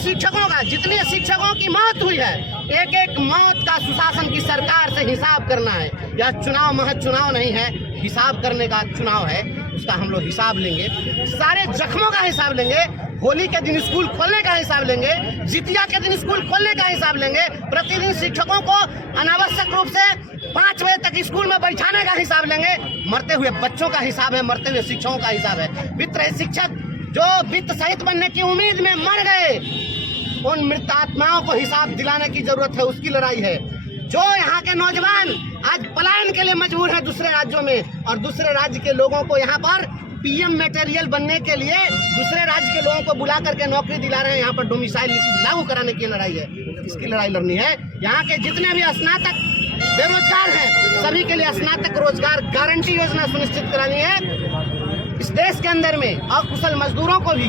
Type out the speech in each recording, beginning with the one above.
शिक्षकों का, जितने शिक्षकों की मौत हुई है, एक एक मौत का सुशासन की सरकार से हिसाब करना है। यह चुनाव महज चुनाव नहीं है, हिसाब करने का चुनाव है। उसका हम लोग हिसाब लेंगे, सारे जख्मों का हिसाब लेंगे, होली के दिन स्कूल खोलने का हिसाब लेंगे, जितिया के दिन स्कूल खोलने का हिसाब लेंगे, प्रतिदिन शिक्षकों को अनावश्यक रूप से 5 बजे तक स्कूल में बैठाने का हिसाब लेंगे, मरते हुए बच्चों का हिसाब है, मरते हुए शिक्षकों का हिसाब है। वित्त रहित शिक्षक जो वित्त सहित बनने की उम्मीद में मर गए, उन मृत आत्माओं को हिसाब दिलाने की जरूरत है, उसकी लड़ाई है। जो यहाँ के नौजवान आज पलायन के लिए मजबूर हैं दूसरे राज्यों में, और दूसरे राज्य के लोगों को यहाँ पर पीएम मटेरियल बनने के लिए दूसरे राज्य के लोगों को बुला करके नौकरी दिला रहे हैं। यहाँ पर डोमिसाइल नीति लागू कराने की लड़ाई है, इसकी लड़ाई लड़नी है। यहाँ के जितने भी स्नातक बेरोजगार हैं, सभी के लिए स्नातक रोजगार गारंटी योजना सुनिश्चित करानी है इस देश के अंदर में। और कुशल मजदूरों को भी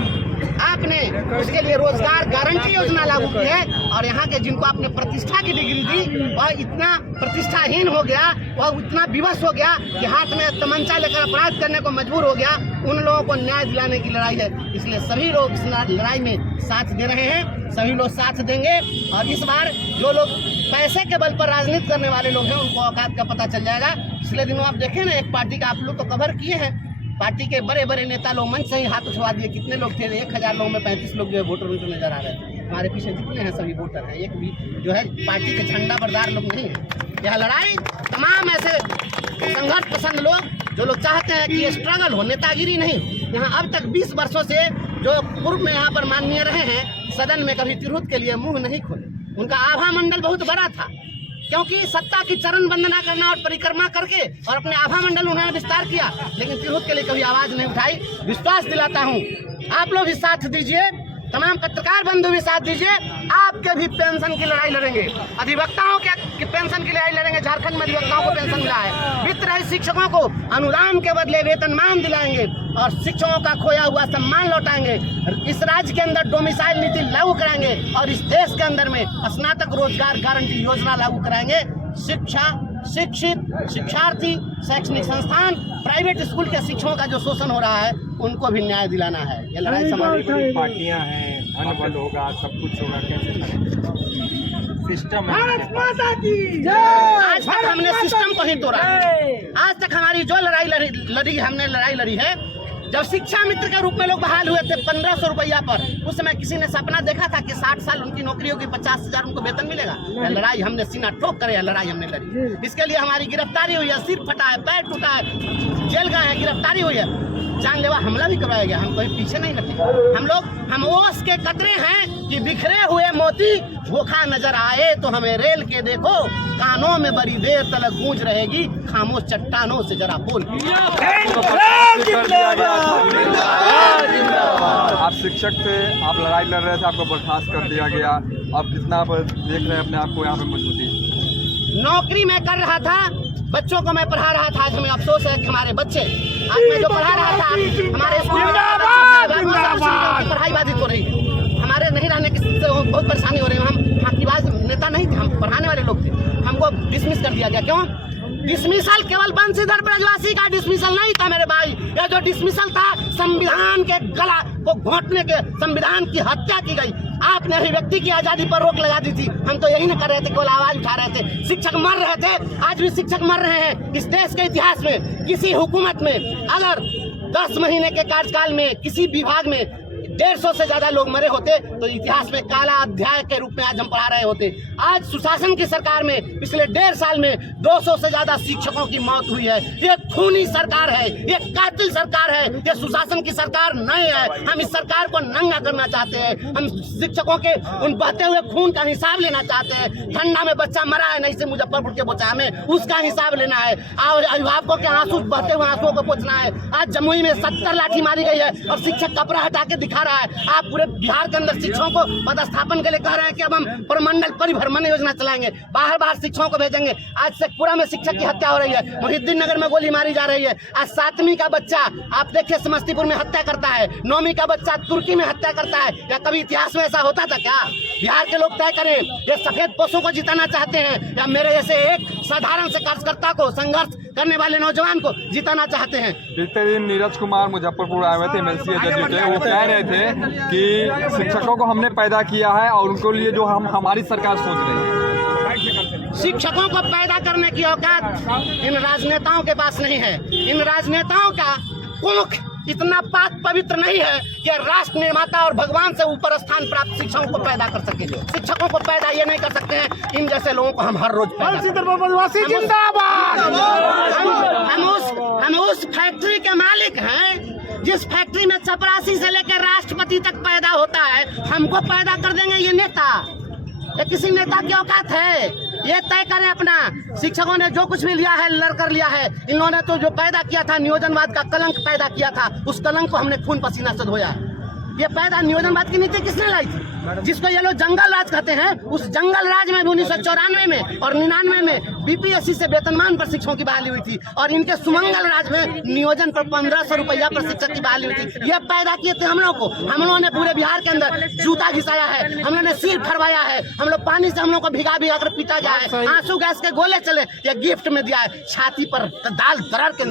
आपने उसके लिए रोजगार गारंटी योजना लागू की है। और यहाँ के जिनको आपने प्रतिष्ठा की डिग्री दी, वह इतना प्रतिष्ठाहीन हो गया, वह इतना विवश हो गया कि हाथ में तमंचा लेकर अपराध करने को मजबूर हो गया। उन लोगों को न्याय दिलाने की लड़ाई है, इसलिए सभी लोग इस लड़ाई में साथ दे रहे हैं, सभी लोग साथ देंगे। और इस बार जो लोग पैसे के बल पर राजनीति करने वाले लोग हैं, उनको औकात का पता चल जाएगा। पिछले दिनों आप देखें ना, एक पार्टी का आप लोग तो कवर किए हैं, पार्टी के बड़े बड़े नेता लोग मंच से ही हाथ उठवा दिए। कितने लोग थे? 1000 लोगों में 35 लोग जो है वोटर उनको नजर आ रहे थे। हमारे पीछे जितने हैं सभी वोटर हैं, एक भी जो है पार्टी के झंडा बरदार लोग नहीं है। यह लड़ाई तमाम ऐसे संघर्ष पसंद लोग जो लोग चाहते हैं कि ये स्ट्रगल हो, नेतागिरी नहीं। यहाँ अब तक 20 वर्षों से जो पूर्व में यहाँ पर माननीय रहे हैं, सदन में कभी तिरहुत के लिए मुंह नहीं खोले। उनका आभा मंडल बहुत बड़ा था, क्योंकि सत्ता की चरण वंदना करना और परिक्रमा करके और अपने आभा मंडल उन्होंने विस्तार किया, लेकिन तिरहुत के लिए कभी आवाज नहीं उठाई। विश्वास दिलाता हूँ आप लोग भी साथ दीजिए, तमाम पत्रकार बंधु भी साथ दीजिए। आपके भी पेंशन की लड़ाई लड़ेंगे, अधिवक्ताओं के पेंशन की लड़ाई लड़ेंगे। झारखंड में अधिवक्ताओं को पेंशन मिला है। वित्त रहित शिक्षकों को अनुदान के बदले वेतनमान दिलाएंगे और शिक्षकों का खोया हुआ सम्मान लौटाएंगे। इस राज्य के अंदर डोमिसाइल नीति लागू कराएंगे और इस देश के अंदर में स्नातक रोजगार गारंटी योजना लागू कराएंगे। शिक्षा, शिक्षित, शिक्षार्थी, शैक्षणिक संस्थान, प्राइवेट स्कूल के शिक्षकों का जो शोषण हो रहा है, उनको भी न्याय दिलाना है। ये लड़ाई समाज की पार्टियां हैं, धन बल होगा, सब कुछ होगा, कैसे सिस्टम है। आज तक हमने सिस्टम को ही तोड़ा। आज तक हमारी जो लड़ाई लड़ी है, जब शिक्षा मित्र के रूप में लोग बहाल हुए थे 1500 रुपया पर, उस समय किसी ने सपना देखा था कि 60 साल उनकी नौकरी होगी, 50,000 उनको वेतन मिलेगा? यह लड़ाई हमने सीना ठोक कर यह लड़ाई हमने लड़ी। इसके लिए हमारी गिरफ्तारी हुई है, सिर फटा है, पैर टूटा है, जेल गए हैं, गिरफ्तारी हुई है, जानलेवा हमला भी करवाया गया। हम कहीं पीछे नहीं हटे। हम ओस के कतरे हैं कि बिखरे हुए मोती धोखा नजर आए तो हमें रेल के देखो, कानों में बड़ी देर तक गूंज रहेगी, खामोश चट्टानों से जरा बोल। आप शिक्षक थे, आप लड़ाई लड़ रहे थे, आपको बर्खास्त कर दिया गया। आप कितना देख रहे हैं अपने आप को यहाँ पे मजबूती? नौकरी मैं कर रहा था, बच्चों को मैं पढ़ा रहा था। आज हमें अफसोस है कि हमारे बच्चे, आज मैं जो पढ़ा रहा था हमारे स्कूल में पढ़ाई बाधित हो रही है। हमारे नहीं रहने की बहुत परेशानी हो रही है। हम फाकीबाज नेता नहीं थे, हम पढ़ाने वाले लोग थे। हमको डिसमिस कर दिया गया। क्यों डिसमिसल? केवल बंशीधर ब्रजवासी का डिसमिसल नहीं था मेरे भाई, ये जो डिसमिसल था संविधान के गला को घोंटने के, संविधान की हत्या की गई। आपने अभिव्यक्ति की आजादी पर रोक लगा दी थी, हम तो यही नहीं कर रहे थे, केवल आवाज उठा रहे थे। शिक्षक मर रहे थे, आज भी शिक्षक मर रहे हैं। इस देश के इतिहास में किसी हुकूमत में अगर 10 महीने के कार्यकाल में किसी विभाग में 150 से ज्यादा लोग मरे होते तो इतिहास में काला अध्याय के रूप में आज हम पढ़ा रहे होते। आज सुशासन की सरकार में पिछले 1.5 साल में 200 से ज्यादा शिक्षकों की मौत हुई है। ये खूनी सरकार है, ये कातिल सरकार है, ये सुशासन की सरकार नहीं है। हम इस सरकार को नंगा करना चाहते हैं। हम शिक्षकों के उन बहते हुए खून का हिसाब लेना चाहते हैं। ठंडा में बच्चा मरा है नहीं से मुजफ्फरपुर के बोचा में, उसका हिसाब लेना है। और अभिभावकों के आंसू, बहते हुए आंसुओं को पोंछना है। आज जमुई में 70 लाठी मारी गई है और शिक्षक कपड़ा हटा के दिखा रहा है। आप पूरे बिहार के अंदर शिक्षकों को पदस्थापन के लिए कह रहे हैं कि अब हम प्रमंडल परिभ्रमण योजना चलाएंगे, बाहर शिक्षकों को भेजेंगे। आज शेखपुरा में शिक्षक की हत्या हो रही है, मोहिद्दीन नगर में गोली मारी जा रही है। आज 7वीं का बच्चा आप देखिए समस्तीपुर में हत्या करता है, 9वीं का बच्चा तुर्की में हत्या करता है। या कभी इतिहास में ऐसा होता था क्या? बिहार के लोग तय करें, ये सफेद पोषों को जिताना चाहते हैं या मेरे जैसे एक साधारण से कार्यकर्ता को, संघर्ष करने वाले नौजवान को जिताना चाहते हैं। पिछले दिन नीरज कुमार मुजफ्फरपुर आए हुए थे, एमएलसी एजेंट थे, वो कह रहे थे कि शिक्षकों को हमने पैदा किया है और उनको लिए जो हमारी सरकार सोच रही है। शिक्षकों को पैदा करने की औकात इन राजनेताओं के पास नहीं है। इन राजनेताओं का मुख इतना पाक पवित्र नहीं है कि राष्ट्र निर्माता और भगवान से ऊपर स्थान प्राप्त शिक्षकों को पैदा कर सके। शिक्षकों को पैदा ये नहीं कर सकते हैं, इन जैसे लोगों को हम हर रोज हम उस फैक्ट्री के मालिक हैं जिस फैक्ट्री में चपरासी से लेकर राष्ट्रपति तक पैदा होता है। हमको पैदा कर देंगे ये नेता? ये किसी नेता की औकात है? ये तय करें अपना। शिक्षकों ने जो कुछ भी लिया है लड़कर लिया है। इन्होंने तो जो पैदा किया था, नियोजनवाद का कलंक पैदा किया था, उस कलंक को हमने खून पसीना से धोया। ये पैदा नियोजनवाद की नीति किसने लाई थी? जिसको ये लोग जंगल राज कहते हैं, उस जंगल राज में 1994 में और 99 में बीपीएससी से वेतनमान पर शिक्षकों की बहाली हुई थी और इनके सुमंगल राज में नियोजन पर 1500 रुपया पर शिक्षक की बहाली हुई थी। ये पैदा किए थे हम लोग को। हम लोगों ने पूरे बिहार के अंदर जूता घिसाया है, हम लोगों ने सिर फरवाया है, हम लोग पानी से हम लोग को भिगा भिगा कर पीटा गया है, आंसू गैस के गोले चले, ये गिफ्ट में दिया है, छाती पर दाल दरार के